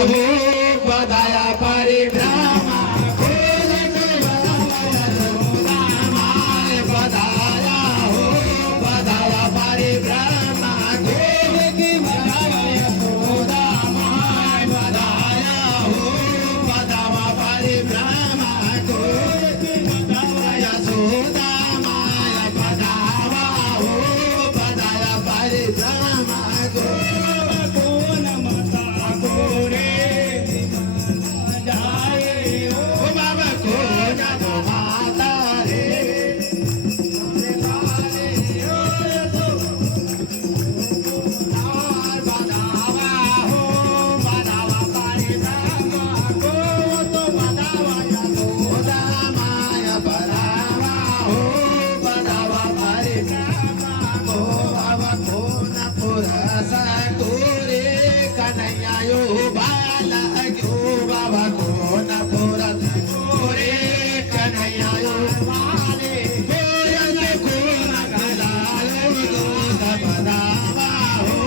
हो बधाया परिभ्रमा बधाया हो बधाया परिभ्रमा देवकी बधाया यशोदा माय बधाया हो बधाया परिभ्रमा देवकी बधाया यशोदा माय बधाया हो बधाया परिभ्रमा कोण मता गोरे जाए ओ बाबा कोण माता रे बधावा हो बधावा परिभ्रमा को तो बधावा यशोदा माय बधावा हो बधावा परिभ्रमा को बाबा कोण पुरसा गोरे कन्हैया यो बाला गो बाबा कोण पुरसा गोरे कन्हैया यो बाले गोरे कोण गलालो दूध बधावा हो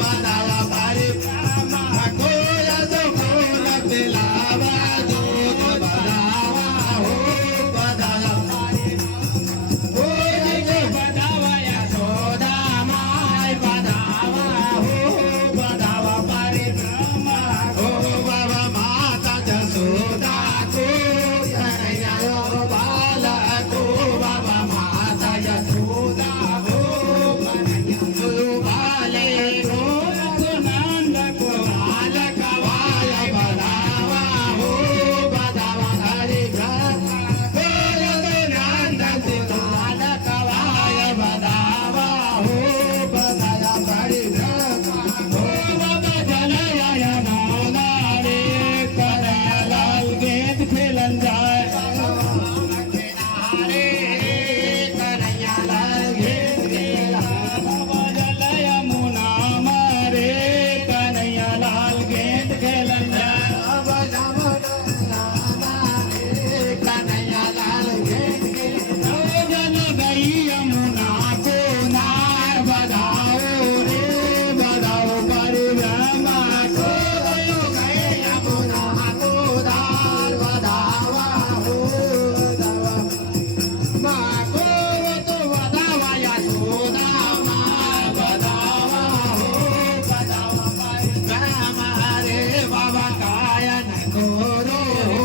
बधावा परिभ्रमा गोया जो कोण पिलावा दूध बधावा हो बधावा गोया जो बधावा यशोदा माय बधावा हो बधावा परिभ्रमा हो बाबा माता यशोदा को कन्हैया यो बाला को बाबा माता यशोदा हो कन्हैया यो बाले को नंद को बालक वाय बधावा हो बधावा परिभ्रमा हो नंद को बालक वाय बधावा हो बधाया परिभ्रमा हो बाबा जनया यमुना रे कन्हैया लाल गेंद खेलन जाए किनारे कन्हैया लाल गेंद खेला बाबा जल यमुना मारे कन्हैया लाल गेंद खेलन जाए बाबा जमुना मारे कन्हैया लाल गेंद खेला जल गई यमुना को नार बधाओ रे बधाओ परिभ्रमा को गए यमुना को धार बधावा हो बधावा माँ को तो बधावा यशोदा माँ बधावा हो बधावा परिभ्रमा रे बाबा कायन गोरो हो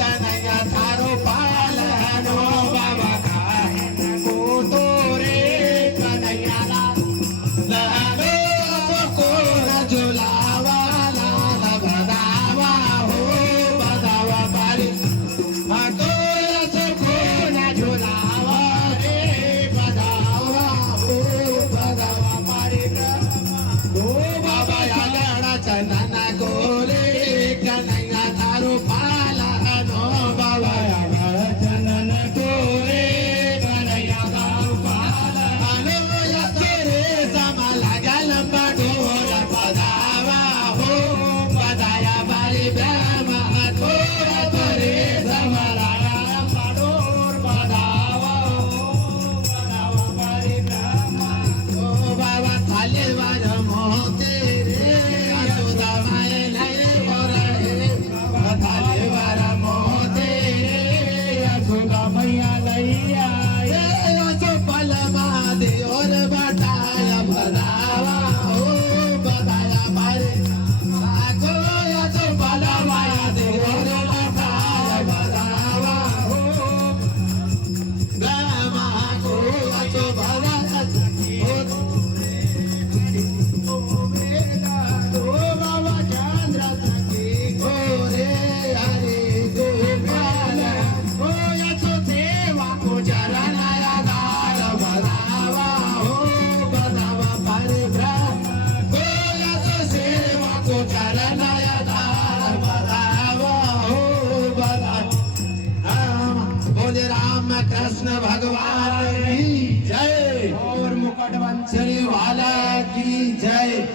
कन्हैया थारो पालनो बाबा कायन को तो रे कन्हैया लालो कोण झुलावा लाल बधावा हो बधावा परिभ्रमा कोण झुलावा रे बधावा हो बधावा परिभ्रमा हो बाबा या गणा चंदन गोरे कन्हैया थारो पालनो बाबा या गणा चंदन गोरे कन्हैया थारो पालनो या तेरे समा लागल बडोर बधावा हो बधाया परिभ्रमा को तेरे समा लागल बडोर बधावा हो बधावा परिभ्रमा ओ बाबा थाले वार मोते रे यशोदा माय लय ओरे थाले वार मोते रे यशोदा मैया लैया ये यशो पलमा दे और बटाया बधावा हो बधाया परिभ्रमा को यशो पलमा दे और बटाया बधावा हो ब्रह्मा को यशो बधाया हो तो बाबा चंद्र सखी गोरे हरे गोपाल हो यशो सेवा को चरणाया दार बधावा हो बधावा परिभ्रमा हो यशो सेवा को चरणाया दार बधावा हो बधावा बोले राम कृष्ण भगवान